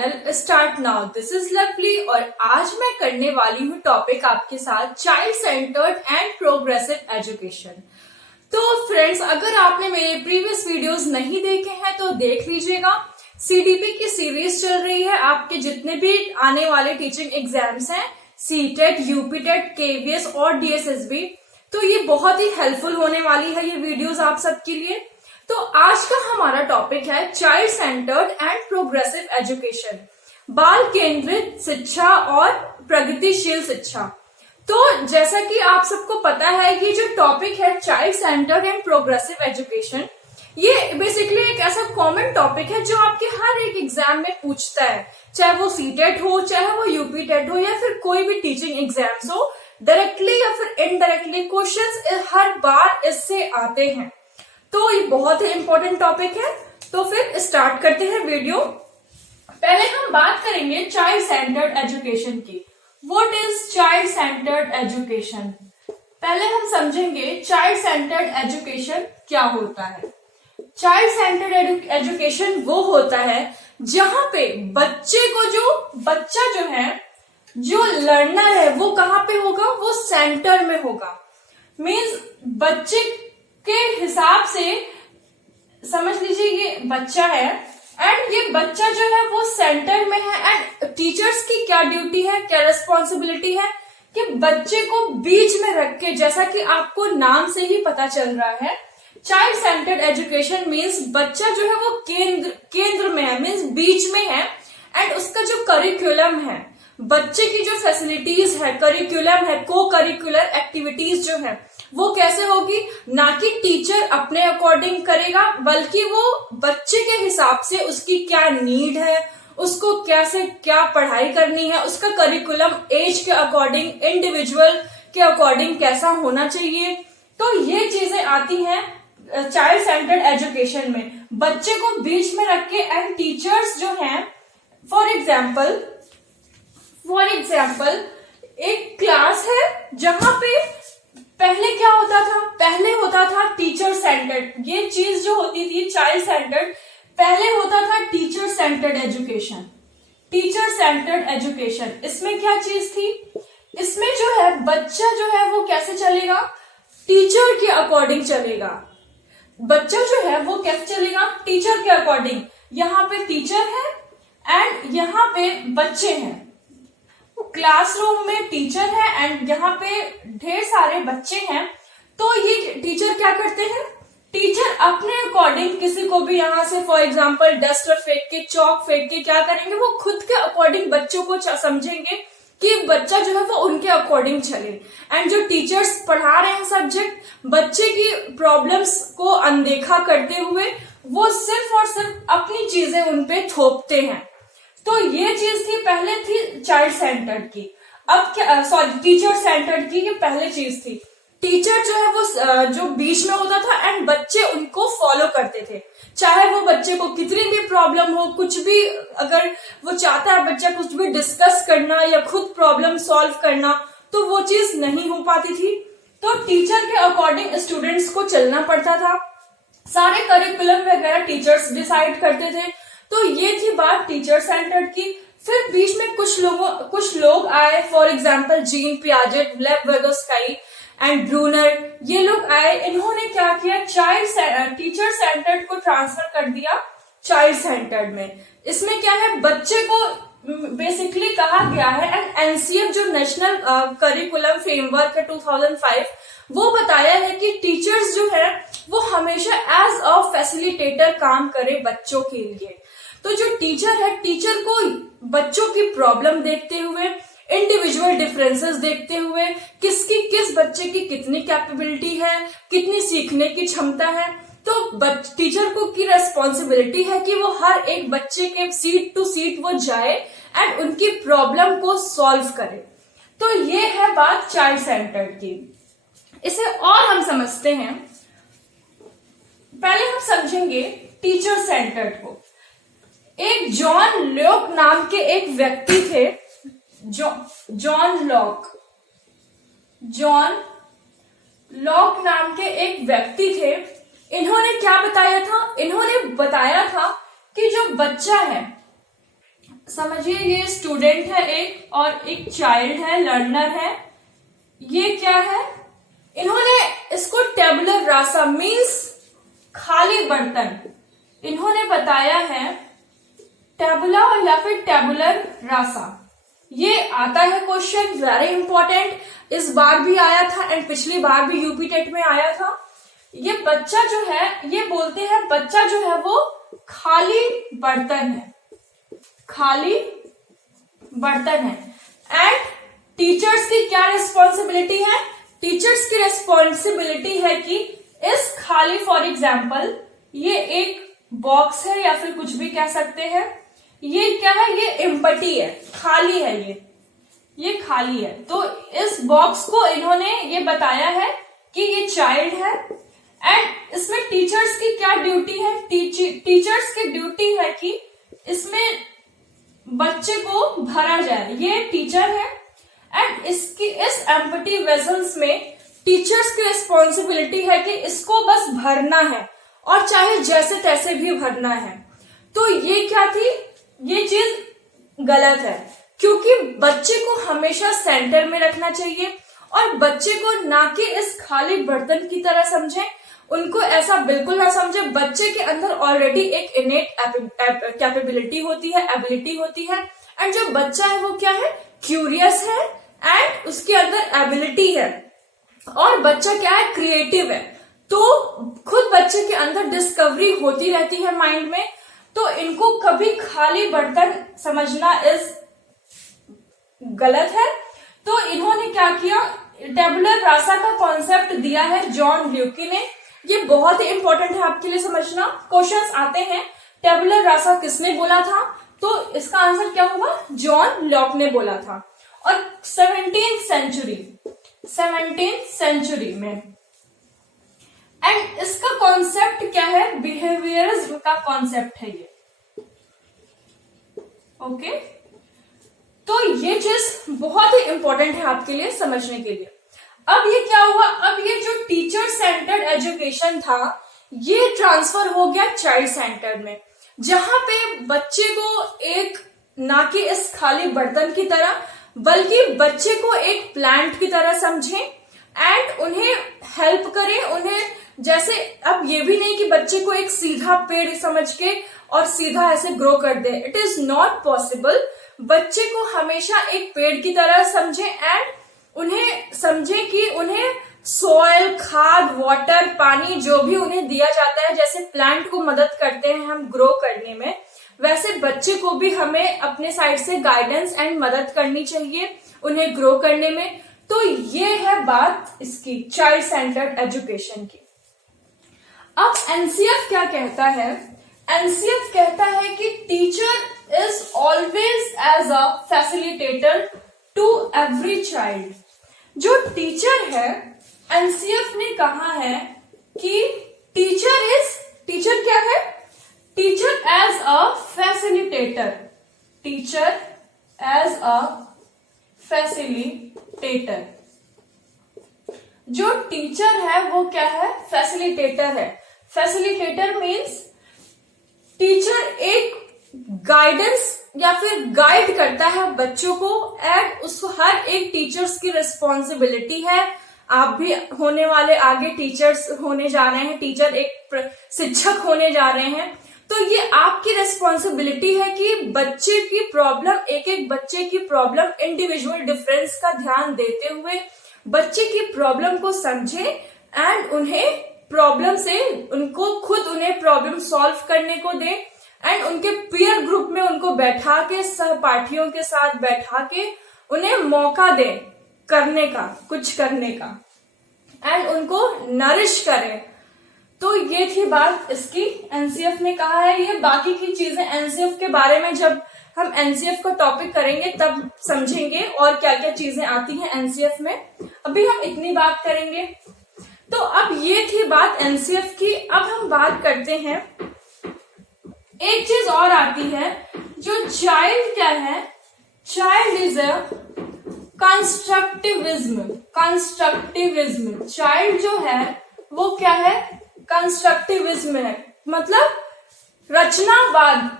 Channel start now. This is lovely और आज मैं करने वाली हूँ टॉपिक आपके साथ child centred and progressive education. तो फ्रेंड्स, अगर आपने मेरे प्रीवियस वीडियोस नहीं देखे हैं तो देख लीजिएगा। सीडीपी की सीरीज चल रही है। आपके जितने भी आने वाले टीचिंग एग्जाम्स हैं, सीटेट, यूपीटेट, केवीएस और डीएसएसबी, तो ये बहुत ही हेल्पफुल होने वाली है ये वीडियोस आप सबके लिए। तो आज का हमारा टॉपिक है child centred and progressive education, बाल केंद्रित शिक्षा और प्रगतिशील शिक्षा। तो जैसा कि आप सबको पता है, ये जो टॉपिक है child centred and progressive education, ये बेसिकली एक ऐसा कॉमन टॉपिक है जो आपके हर एक एग्जाम में पूछता है, चाहे वो सीटेट हो, चाहे वो यूपीटेट हो, या फिर कोई भी टीचिंग एग्जाम्स हो। डायरेक्टली या फिर इनडायरेक्टली क्वेश्चंस हर बार इससे आते हैं। तो ये बहुत ही इंपॉर्टेंट टॉपिक है। तो फिर स्टार्ट करते हैं वीडियो। पहले हम बात करेंगे चाइल्ड सेंटर्ड एजुकेशन की। What is child centred education? पहले हम समझेंगे चाइल्ड सेंटर्ड एजुकेशन क्या होता है। चाइल्ड सेंटर्ड एजुकेशन वो होता है जहां पे बच्चे को बच्चा जो है, जो लर्नर है, वो कहाँ पे होगा? वो सेंटर में होगा। मीन्स बच्चे के हिसाब से समझ लीजिए ये बच्चा है एंड ये बच्चा जो है वो सेंटर में है। एंड टीचर्स की क्या ड्यूटी है, क्या रिस्पॉन्सिबिलिटी है कि बच्चे को बीच में रख के, जैसा कि आपको नाम से ही पता चल रहा है, चाइल्ड सेंटर्ड एजुकेशन मीन्स बच्चा जो है वो केंद्र में है, मीन्स बीच में है। एंड उसका जो करिकुलम है, बच्चे की जो फैसिलिटीज है, करिकुलम है, को करिकुलर एक्टिविटीज जो है, वो कैसे होगी? ना कि टीचर अपने अकॉर्डिंग करेगा, बल्कि वो बच्चे के हिसाब से उसकी क्या नीड है, उसको कैसे क्या पढ़ाई करनी है, उसका करिकुलम एज के अकॉर्डिंग, इंडिविजुअल के अकॉर्डिंग कैसा होना चाहिए। तो ये चीजें आती हैं चाइल्ड सेंटर्ड एजुकेशन में। बच्चे को बीच में रख के एंड टीचर्स जो हैं, फॉर एग्जाम्पल एक क्लास है जहां पे पहले क्या होता था? पहले होता था टीचर सेंटर्ड। ये चीज जो होती थी चाइल्ड सेंटर्ड, पहले होता था teacher centred education. Teacher centred education, इसमें क्या चीज थी? इसमें जो है बच्चा जो है वो कैसे चलेगा? टीचर के अकॉर्डिंग चलेगा। बच्चा जो है वो कैसे चलेगा? टीचर के अकॉर्डिंग। यहाँ पे टीचर है एंड यहाँ पे बच्चे हैं। क्लासरूम में टीचर है एंड यहाँ पे ढेर सारे बच्चे हैं। तो ये टीचर क्या करते हैं? टीचर अपने अकॉर्डिंग किसी को भी यहाँ से फॉर एग्जांपल डस्टर फेंक के, चौक फेंक के क्या करेंगे? वो खुद के अकॉर्डिंग बच्चों को समझेंगे कि बच्चा जो है वो उनके अकॉर्डिंग चले। एंड जो टीचर्स पढ़ा रहे हैं सब्जेक्ट, बच्चे की प्रॉब्लम्स को अनदेखा करते हुए वो सिर्फ और सिर्फ अपनी चीजें उनपे थोपते हैं। तो ये चीज थी, पहले थी चाइल्ड सेंटर्ड की। अब क्या, सॉरी, टीचर सेंटर्ड की ये पहले चीज थी। टीचर जो है वो जो बीच में होता था एंड बच्चे उनको फॉलो करते थे। चाहे वो बच्चे को कितनी भी प्रॉब्लम हो, कुछ भी अगर वो चाहता है बच्चा कुछ भी डिस्कस करना या खुद प्रॉब्लम सॉल्व करना, तो वो चीज नहीं हो पाती थी। तो टीचर के अकॉर्डिंग स्टूडेंट्स को चलना पड़ता था। सारे करिकुलम वगैरह टीचर्स डिसाइड करते थे। तो ये थी बात टीचर सेंटर्ड की। फिर बीच में कुछ लोग आए, फॉर एग्जाम्पल जीन पियाजेट, लेव वेगोस्काई एंड ब्रूनर, ये लोग आए। इन्होंने क्या किया? टीचर सेंटर्ड को ट्रांसफर कर दिया चाइल्ड सेंटर्ड में। इसमें क्या है? बच्चे को बेसिकली कहा गया है एंड एनसीएफ जो नेशनल करिकुलम फ्रेमवर्क है 2005, वो बताया है कि टीचर्स जो है वो हमेशा एज अ फैसिलिटेटर काम करे बच्चों के लिए। तो जो टीचर है, टीचर को बच्चों की प्रॉब्लम देखते हुए, इंडिविजुअल डिफरेंसेस देखते हुए, किस बच्चे की कितनी कैपेबिलिटी है, कितनी सीखने की क्षमता है, तो टीचर को की रेस्पॉन्सिबिलिटी है कि वो हर एक बच्चे के सीट टू सीट वो जाए एंड उनकी प्रॉब्लम को सॉल्व करे। तो ये है बात चाइल्ड सेंटर्ड की। इसे और हम समझते हैं। पहले हम समझेंगे टीचर सेंटर्ड को। एक जॉन लॉक नाम के एक व्यक्ति थे। जॉन लॉक नाम के एक व्यक्ति थे। इन्होंने क्या बताया था? इन्होंने बताया था कि जो बच्चा है, समझिए ये स्टूडेंट है एक और एक चाइल्ड है, लर्नर है। ये क्या है, इन्होंने इसको टेबुलर रासा मीन्स खाली बर्तन, इन्होंने बताया है टेबुला या फिर टेबुलर रासा। ये आता है क्वेश्चन, वेरी इंपॉर्टेंट, इस बार भी आया था एंड पिछली बार भी यूपी टेट में आया था। ये बच्चा जो है, ये बोलते हैं बच्चा जो है वो खाली बर्तन है, खाली बर्तन है। एंड टीचर्स की क्या रिस्पॉन्सिबिलिटी है, टीचर्स की रिस्पॉन्सिबिलिटी है कि इस खाली, फॉर एग्जाम्पल ये एक बॉक्स है या फिर कुछ भी कह सकते हैं, ये क्या है, ये एम्प्टी है, खाली है, ये खाली है। तो इस बॉक्स को इन्होंने ये बताया है कि ये चाइल्ड है एंड इसमें टीचर्स की क्या ड्यूटी है, टीचर्स की ड्यूटी है कि इसमें बच्चे को भरा जाए। ये टीचर है एंड इसकी इस एम्प्टी वेजल्स में टीचर्स की रिस्पॉन्सिबिलिटी है कि इसको बस भरना है और चाहे जैसे तैसे भी भरना है। तो ये क्या थी, ये चीज गलत है, क्योंकि बच्चे को हमेशा सेंटर में रखना चाहिए और बच्चे को ना कि इस खाली बर्तन की तरह समझे, उनको ऐसा बिल्कुल ना समझे। बच्चे के अंदर ऑलरेडी एक इनेट कैपेबिलिटी होती है, एबिलिटी होती है एंड जो बच्चा है वो क्या है, क्यूरियस है एंड उसके अंदर एबिलिटी है और बच्चा क्या है, क्रिएटिव है। तो खुद बच्चे के अंदर डिस्कवरी होती रहती है माइंड में। तो इनको कभी खाली बर्तन समझना इस गलत है। तो इन्होंने क्या किया, टेबुलर रासा का कॉन्सेप्ट दिया है जॉन ल्यूकी ने। ये बहुत ही इंपॉर्टेंट है आपके लिए समझना, क्वेश्चंस आते हैं टेबुलर रासा किसने बोला था, तो इसका आंसर क्या होगा, जॉन लॉक ने बोला था। और 17th सेंचुरी में एंड इसका कॉन्सेप्ट क्या है, बिहेवियरिज्म का कॉन्सेप्ट है ये। ओके, तो ये चीज बहुत ही इंपॉर्टेंट है आपके लिए समझने के लिए। अब ये क्या हुआ, अब ये जो टीचर सेंटर्ड एजुकेशन था ये ट्रांसफर हो गया चाइल्ड सेंटर्ड में, जहां पे बच्चे को एक, ना कि इस खाली बर्तन की तरह, बल्कि बच्चे को एक प्लांट की तरह समझें एंड उन्हें हेल्प करें, उन्हें जैसे, अब ये भी नहीं कि बच्चे को एक सीधा पेड़ समझ के और सीधा ऐसे ग्रो कर दे, इट इज नॉट पॉसिबल। बच्चे को हमेशा एक पेड़ की तरह समझें एंड उन्हें समझें कि उन्हें सॉइल, खाद, वाटर, पानी जो भी उन्हें दिया जाता है, जैसे प्लांट को मदद करते हैं हम ग्रो करने में, वैसे बच्चे को भी हमें अपने साइड से गाइडेंस एंड मदद करनी चाहिए उन्हें ग्रो करने में। तो ये है बात इसकी चाइल्ड सेंटर्ड एजुकेशन की। अब एनसीएफ क्या कहता है, एनसीएफ कहता है कि teacher is always as a facilitator to every child. जो टीचर है, एनसीएफ ने कहा है कि टीचर क्या है, teacher as a facilitator, teacher as a facilitator. जो टीचर है वो क्या है, फैसिलिटेटर है। फैसिलिटेटर मीन्स टीचर एक गाइडेंस या फिर गाइड करता है बच्चों को एंड उसको हर एक टीचर्स की रिस्पॉन्सिबिलिटी है। आप भी होने वाले आगे टीचर्स होने जा रहे हैं, टीचर एक शिक्षक होने जा रहे हैं, तो ये आपकी रिस्पॉन्सिबिलिटी है कि बच्चे की प्रॉब्लम, एक एक बच्चे की प्रॉब्लम, इंडिविजुअल डिफरेंस का ध्यान देते हुए बच्चे की प्रॉब्लम को समझे एंड उन्हें प्रॉब्लम से, उनको खुद उन्हें प्रॉब्लम सॉल्व करने को दे एंड उनके पीयर ग्रुप में उनको बैठा के, सहपाठियों के साथ बैठा के उन्हें मौका दे करने का, कुछ करने का एंड उनको नरिश करे। तो ये थी बात इसकी, एनसीएफ ने कहा है। ये बाकी की चीजें एनसीएफ के बारे में जब हम एनसीएफ का टॉपिक करेंगे तब समझेंगे और क्या क्या चीजें आती हैं एनसीएफ में। अभी हम इतनी बात करेंगे। तो अब ये थी बात एनसीएफ की। अब हम बात करते हैं, एक चीज और आती है, जो चाइल्ड क्या है, child is a constructivism. Constructivism, child जो है वो क्या है, कंस्ट्रक्टिविज्म है, मतलब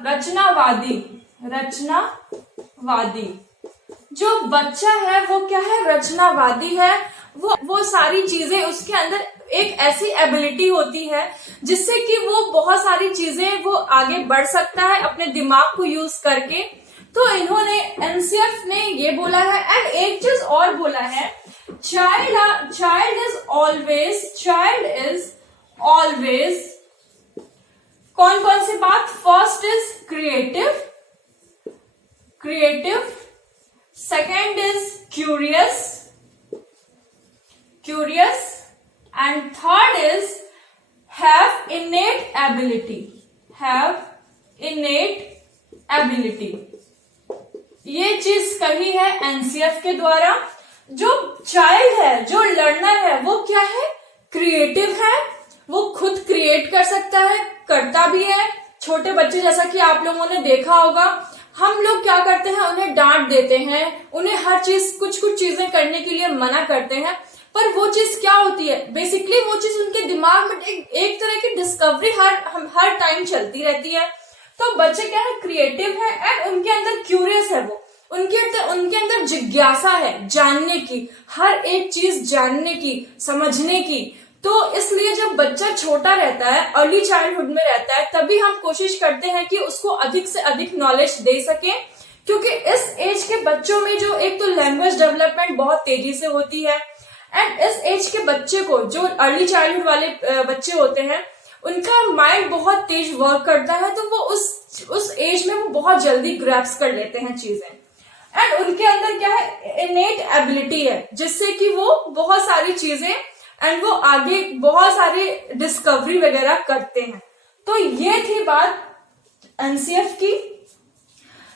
रचनावादी। रचनावादी। जो बच्चा है वो क्या है, रचनावादी है। वो सारी चीजें उसके अंदर एक ऐसी एबिलिटी होती है जिससे कि वो बहुत सारी चीजें वो आगे बढ़ सकता है अपने दिमाग को यूज करके। तो इन्होंने एनसीएफ ने ये बोला है। एंड एक चीज और बोला है, चाइल्ड इज ऑलवेज कौन कौन सी बात, first is creative, second is curious and third is have इनेट ability. ये चीज कही है एनसीएफ के द्वारा। जो चाइल्ड है, जो लर्नर है, वो क्या है, क्रिएटिव है। वो खुद क्रिएट कर सकता है, करता भी है। छोटे बच्चे जैसा कि आप लोगों ने देखा होगा, हम लोग क्या करते हैं, उन्हें डांट देते हैं, उन्हें हर चीज कुछ चीजें करने के लिए मना करते हैं। पर वो चीज क्या होती है, बेसिकली वो चीज उनके दिमाग में एक तरह की डिस्कवरी हर टाइम चलती रहती है। तो बच्चे क्या है, क्रिएटिव है एंड उनके अंदर क्यूरियस है। वो उनके अंदर जिज्ञासा है जानने की, हर एक चीज जानने की, समझने की। तो इसलिए जब बच्चा छोटा रहता है, अर्ली चाइल्डहुड में रहता है, तभी हम कोशिश करते हैं कि उसको अधिक से अधिक नॉलेज दे सके। क्योंकि इस एज के बच्चों में जो एक तो लैंग्वेज डेवलपमेंट बहुत तेजी से होती है एंड इस एज के बच्चे को, जो अर्ली चाइल्डहुड वाले बच्चे होते हैं, उनका माइंड बहुत तेज वर्क करता है। तो वो उस एज में वो बहुत जल्दी ग्रैप्स कर लेते हैं चीजें। एंड उनके अंदर क्या है, इनेट एबिलिटी है, जिससे कि वो बहुत सारी चीजें एंड वो आगे बहुत सारी डिस्कवरी वगैरह करते हैं। तो ये थी बात एनसीएफ की।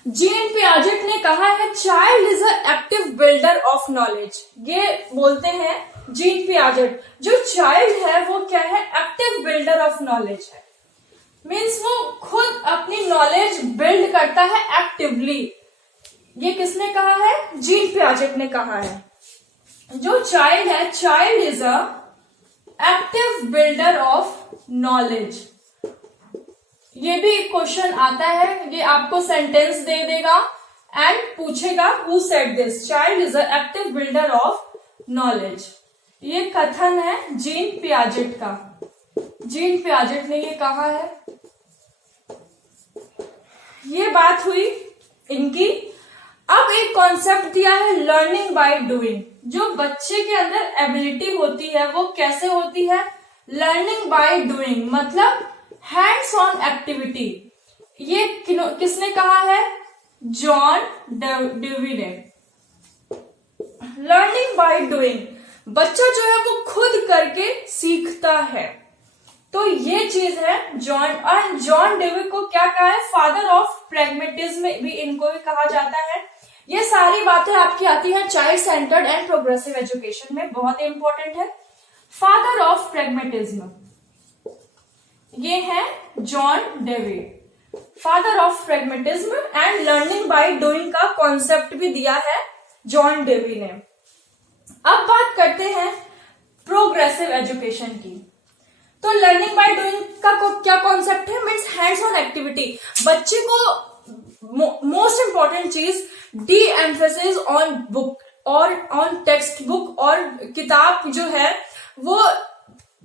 जीन पियाजेट ने कहा है child is a active builder of knowledge. ये बोलते हैं जीन पियाजेट, जो चाइल्ड है वो क्या है, एक्टिव बिल्डर ऑफ नॉलेज है। मीन्स वो खुद अपनी नॉलेज बिल्ड करता है एक्टिवली। ये किसने कहा है, जीन पियाजेट ने कहा है। जो चाइल्ड है, child is a active builder of knowledge. ये भी क्वेश्चन आता है, ये आपको सेंटेंस दे देगा एंड पूछेगा who said this, child is a active builder of knowledge. ये कथन है जीन पियाजेट का। जीन पियाजेट ने ये कहा है। ये बात हुई इनकी। अब एक कॉन्सेप्ट दिया है लर्निंग बाय डूइंग। जो बच्चे के अंदर एबिलिटी होती है वो कैसे होती है, लर्निंग बाय डूइंग, मतलब हैंड्स ऑन एक्टिविटी। ये किसने कहा है, जॉन डेवी ने। लर्निंग बाय डूइंग, बच्चा जो है वो खुद करके सीखता है। तो ये चीज है जॉन डेवी को क्या कहा है, फादर ऑफ प्रैग्मेटिज्म भी इनको भी कहा जाता है। ये सारी बातें आपकी आती हैं child centred and progressive education में, बहुत इंपॉर्टेंट है। फादर ऑफ प्रैग्मेटिज्म ये है John Dewey, father of pragmatism and learning by doing का कॉन्सेप्ट भी दिया है जॉन डेवी ने। अब बात करते हैं प्रोग्रेसिव एजुकेशन की। तो लर्निंग बाय डूइंग का क्या कॉन्सेप्ट है, मीन्स हैंड्स ऑन एक्टिविटी। बच्चे को मोस्ट इंपॉर्टेंट चीज डी एम्फेसिस ऑन बुक और ऑन टेक्स्ट बुक, और किताब जो है वो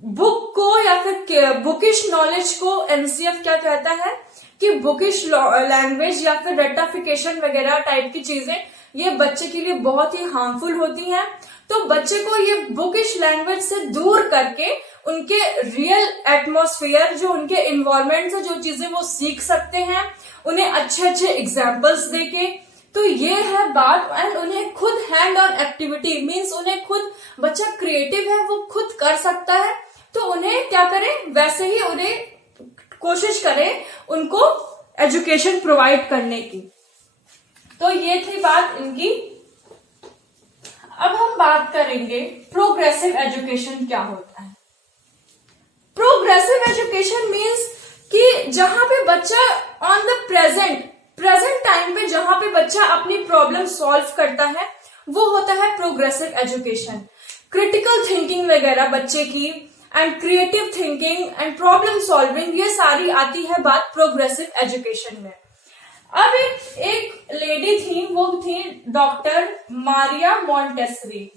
बुक को या फिर बुकिश नॉलेज को एनसीएफ क्या कहता है कि बुकिश लैंग्वेज या फिर रेटाफिकेशन वगैरह टाइप की चीजें ये बच्चे के लिए बहुत ही हार्मफुल होती हैं। तो बच्चे को ये बुकिश लैंग्वेज से दूर करके उनके रियल एटमॉस्फेयर, जो उनके इन्वायरमेंट से जो चीजें वो सीख सकते हैं, उन्हें अच्छे अच्छे एग्जाम्पल्स देके। तो ये है बात। एंड उन्हें खुद हैंड ऑन एक्टिविटी, मीन्स उन्हें खुद, बच्चा क्रिएटिव है, वो खुद कर सकता है। तो उन्हें क्या करें, वैसे ही उन्हें कोशिश करें उनको एजुकेशन प्रोवाइड करने की। तो ये थी बात इनकी। अब हम बात करेंगे प्रोग्रेसिव एजुकेशन क्या होता है। प्रोग्रेसिव एजुकेशन मीन्स कि जहां पे बच्चा ऑन द प्रेजेंट टाइम पे जहां पे बच्चा अपनी प्रॉब्लम सॉल्व करता है, वो होता है प्रोग्रेसिव एजुकेशन। क्रिटिकल थिंकिंग वगैरह बच्चे की and creative thinking and problem solving, ये सारी आती है बात प्रोग्रेसिव एजुकेशन में। अब एक लेडी थी, वो थी doctor Maria Montessori.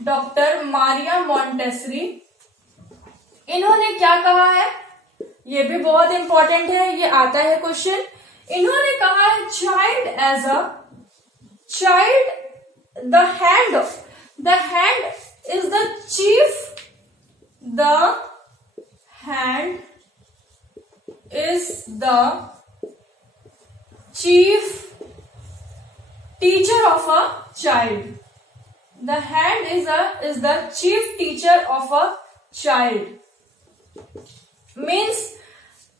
Doctor Maria Montessori, इन्होंने क्या कहा है, ये भी बहुत इंपॉर्टेंट है, ये आता है क्वेश्चन। इन्होंने कहा है child as a child the hand is the chief, the hand is the chief teacher of a child. The hand is the chief teacher of a child. Means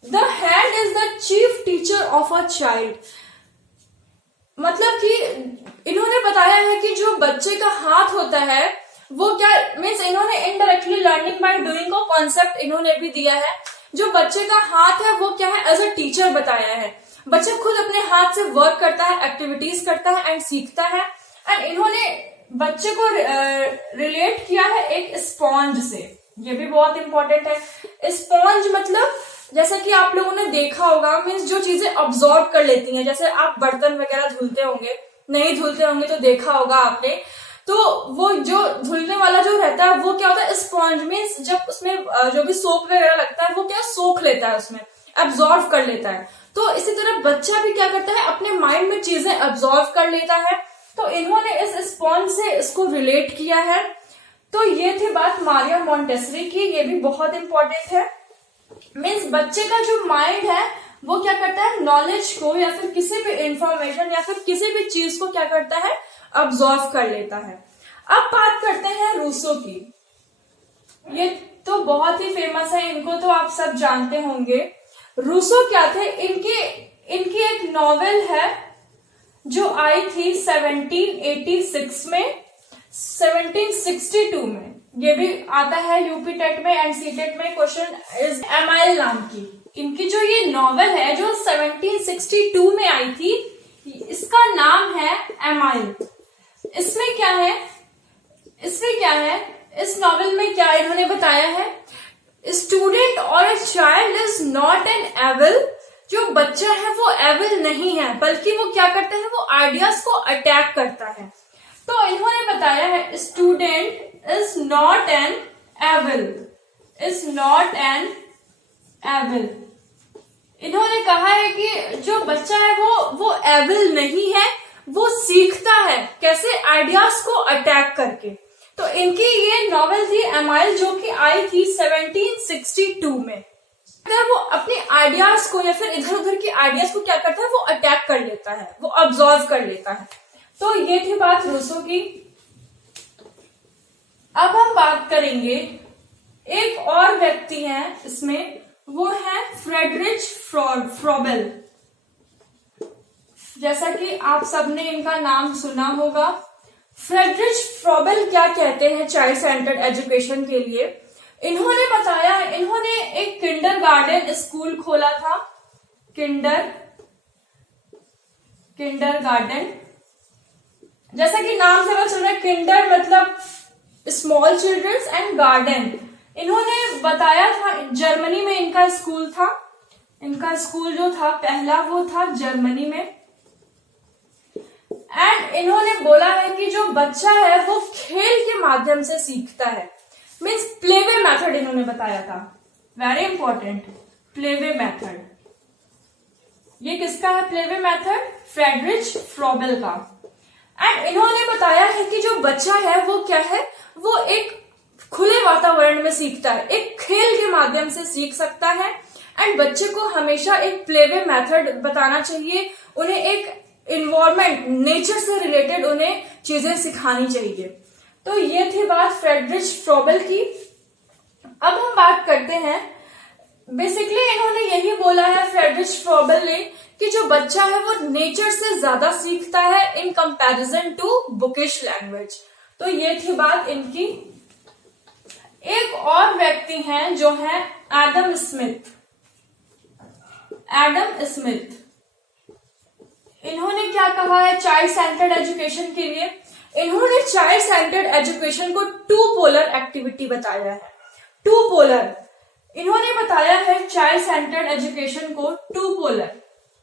the hand is the chief teacher of a child. मतलब कि इन्होंने बताया है कि जो बच्चे का हाथ होता है वो क्या, मीन्स इन्होंने इनडायरेक्टली लर्निंग बाय डूइंग का कॉन्सेप्ट इन्होंने भी दिया है। जो बच्चे का हाथ है वो क्या है, एज अ टीचर बताया है। बच्चा खुद अपने हाथ से वर्क करता है, एक्टिविटीज करता है एंड सीखता है। एंड इन्होंने बच्चे को रिलेट किया है एक स्पॉन्ज से, ये भी बहुत इंपॉर्टेंट है। स्पॉन्ज मतलब जैसा कि आप लोगों ने देखा होगा, मीन्स जो चीजें ऑब्जॉर्व कर लेती हैं, जैसे आप बर्तन वगैरह धुलते होंगे, नहीं धुलते होंगे तो देखा होगा आपने, तो वो जो धुलने वाला जो रहता है वो क्या होता है, स्पॉन्ज। मीन्स जब उसमें जो भी सोप वगैरह लगता है वो क्या सोख लेता है, उसमें अब्जॉर्व कर लेता है। तो इसी तरह बच्चा भी क्या करता है, अपने माइंड में चीजें अब्जॉर्व कर लेता है। तो इन्होंने इस स्पॉन्ज से इसको रिलेट किया है। तो ये थी बात मारिया मॉन्टेसरी की, ये भी बहुत इंपॉर्टेंट है। मीन्स बच्चे का जो माइंड है वो क्या करता है, नॉलेज को या फिर किसी भी इंफॉर्मेशन या फिर किसी भी चीज को क्या करता है, अब्जॉर्व कर लेता है। अब बात करते हैं रूसो की। ये तो बहुत ही फेमस है, इनको तो आप सब जानते होंगे। रूसो क्या थे, इनकी एक नॉवेल है जो आई थी 1786 में, 1762 में। ये भी आता है यूपी टेट में एंड सी टेट में, क्वेश्चन इज एमाइल नाम की। इनकी जो ये नॉवेल है जो 1762 में आई थी, इसका नाम है एमाइल। इसमें क्या है, इस नॉवेल में क्या इन्होंने बताया है, स्टूडेंट और a child is not an evil. जो बच्चा है वो एविल नहीं है, बल्कि वो क्या करता है, वो आइडियाज को अटैक करता है। तो इन्होंने बताया है student is not an evil, is not an evil. इन्होंने कहा है कि जो बच्चा है वो एविल नहीं है, वो सीखता है कैसे, आइडियाज को अटैक करके। तो इनकी ये नॉवेल थी एमाइल, जो कि आई थी 1762 में। अगर वो अपने आइडियाज को या फिर इधर उधर के आइडियाज को क्या करता है, वो अटैक कर लेता है, वो ऑब्जर्व कर लेता है। तो ये थी बात रूसो की। अब हम बात करेंगे, एक और व्यक्ति हैं इसमें, वो है फ्रेडरिच फ्रोबेल। जैसा कि आप सबने इनका नाम सुना होगा। फ्रेडरिच फ्रोबेल क्या कहते हैं चाइल्ड सेंटर्ड एजुकेशन के लिए, इन्होंने बताया, इन्होंने एक किंडरगार्टन स्कूल खोला था। किंडरगार्टन, जैसा कि नाम से पता चल रहा है, किंडर मतलब स्मॉल चिल्ड्रंस एंड गार्डन। इन्होंने बताया था जर्मनी में इनका स्कूल था। इनका स्कूल जो था पहला वो था जर्मनी में। एंड इन्होंने बोला है कि जो बच्चा है वो खेल के माध्यम से सीखता है। मीन्स प्लेवे मेथड इन्होंने बताया था, वेरी इंपॉर्टेंट, प्लेवे मेथड। ये किसका है प्लेवे मेथड, फ्रेडरिच फ्रोबेल का। एंड इन्होंने बताया है कि जो बच्चा है वो क्या है, वो एक खुले वातावरण में सीखता है, एक खेल के माध्यम से सीख सकता है। एंड बच्चे को हमेशा एक प्लेवे मेथड बताना चाहिए, उन्हें एक इन्वायरमेंट, नेचर से रिलेटेड उन्हें चीजें सिखानी चाहिए। तो ये थी बात फ्रेडरिच फ्रोबेल की। अब हम बात करते हैं, बेसिकली इन्होंने यही बोला है फ्रेडरिच फ्रोबेल ने कि जो बच्चा है वो नेचर से ज्यादा सीखता है in comparison to bookish language. तो ये थी बात इनकी। एक और व्यक्ति हैं जो है एडम स्मिथ। एडम स्मिथ, इन्होंने क्या कहा है चाइल्ड सेंटर्ड एजुकेशन के लिए, इन्होंने चाइल्ड सेंटर्ड एजुकेशन को टू पोलर एक्टिविटी बताया है। टू पोलर, इन्होंने बताया है चाइल्ड सेंटर्ड एजुकेशन को टू पोलर,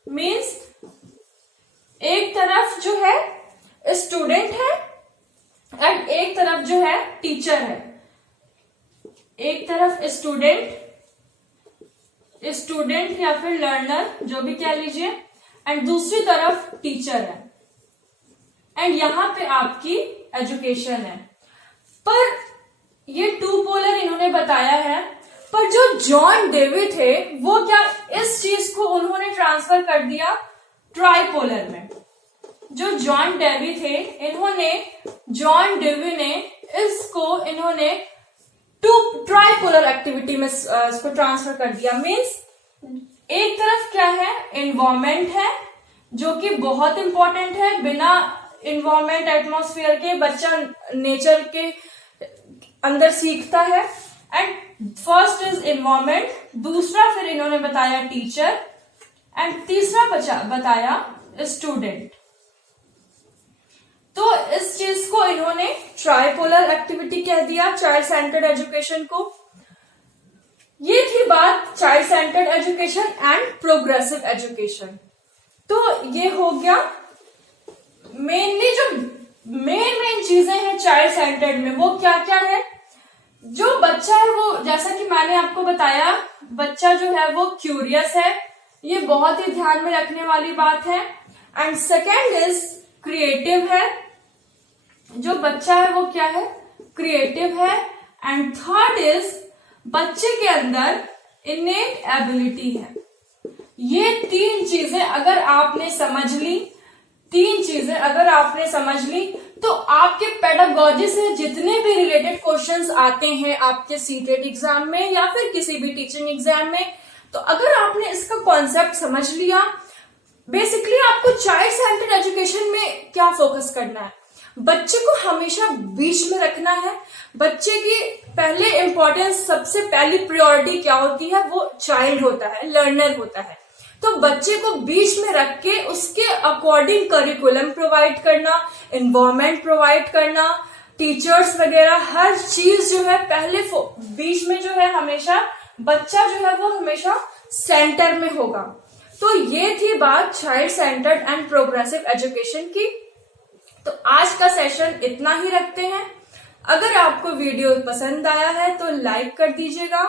मीन्स स्टूडेंट है एंड एक तरफ जो है टीचर है। एक तरफ स्टूडेंट या फिर लर्नर, जो भी कह लीजिए, एंड दूसरी तरफ टीचर है, एंड यहां पे आपकी एजुकेशन है। पर ये टू पोलर इन्होंने बताया है, पर जो जॉन डेवी थे वो क्या इस चीज को उन्होंने ट्रांसफर कर दिया ट्राइपोलर में। जो जॉन डेवी थे जॉन डेवी ने इन्होंने ट्राइपोलर एक्टिविटी में इसको ट्रांसफर कर दिया। मीन्स एक तरफ क्या है, एनवायरमेंट है जो कि बहुत इंपॉर्टेंट है। बिना एनवायरमेंट एटमॉस्फेयर के बच्चा नेचर के अंदर सीखता है। एंड फर्स्ट इज एनवायरमेंट, दूसरा फिर इन्होंने बताया टीचर, एंड तीसरा बताया स्टूडेंट। तो इस चीज को इन्होंने ट्राइपोलर एक्टिविटी कह दिया, चाइल्ड सेंटर्ड एजुकेशन को। ये थी बात child centred education and progressive education. तो ये हो गया मेनली जो मेन चीजें हैं चाइल्ड सेंटर्ड में, वो क्या क्या है। जो बच्चा है वो, जैसा कि मैंने आपको बताया, बच्चा जो है वो क्यूरियस है, ये बहुत ही ध्यान में रखने वाली बात है। एंड सेकेंड इज क्रिएटिव है, जो बच्चा है वो क्या है, क्रिएटिव है। एंड थर्ड इज बच्चे के अंदर इनेट एबिलिटी है। ये तीन चीजें अगर आपने समझ ली तो आपके पेडागोजी से जितने भी रिलेटेड क्वेश्चंस आते हैं आपके सीटेट एग्जाम में या फिर किसी भी टीचिंग एग्जाम में, तो अगर आपने इसका कॉन्सेप्ट समझ लिया, बेसिकली आपको चाइल्ड सेंटर्ड एजुकेशन में क्या फोकस करना है, बच्चे को हमेशा बीच में रखना है। बच्चे की पहले इंपॉर्टेंस, सबसे पहली प्रायोरिटी क्या होती है, वो चाइल्ड होता है, लर्नर होता है। तो बच्चे को बीच में रख के उसके अकॉर्डिंग करिकुलम प्रोवाइड करना, एनवायरमेंट प्रोवाइड करना, टीचर्स वगैरह, हर चीज जो है पहले बीच में जो है, हमेशा बच्चा जो है वो हमेशा सेंटर में होगा। तो ये थी बात child centred and progressive education की। तो आज का सेशन इतना ही रखते हैं। अगर आपको वीडियो पसंद आया है तो लाइक कर दीजिएगा,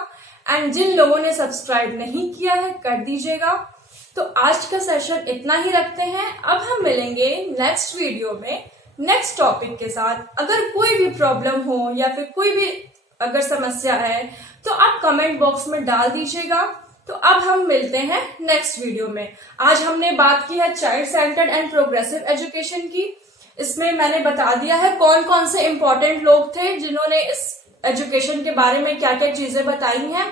एंड जिन लोगों ने सब्सक्राइब नहीं किया है कर दीजिएगा। तो आज का सेशन इतना ही रखते हैं। अब हम मिलेंगे नेक्स्ट वीडियो में नेक्स्ट टॉपिक के साथ। अगर कोई भी प्रॉब्लम हो या फिर कोई भी अगर समस्या है तो आप कमेंट बॉक्स में डाल दीजिएगा। तो अब हम मिलते हैं नेक्स्ट वीडियो में। आज हमने बात की है child centred and progressive education की। इसमें मैंने बता दिया है कौन कौन से इंपॉर्टेंट लोग थे जिन्होंने इस एजुकेशन के बारे में क्या क्या चीजें बताई हैं।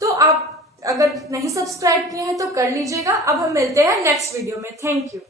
तो आप अगर नहीं सब्सक्राइब किए हैं तो कर लीजिएगा। अब हम मिलते हैं नेक्स्ट वीडियो में। Thank you.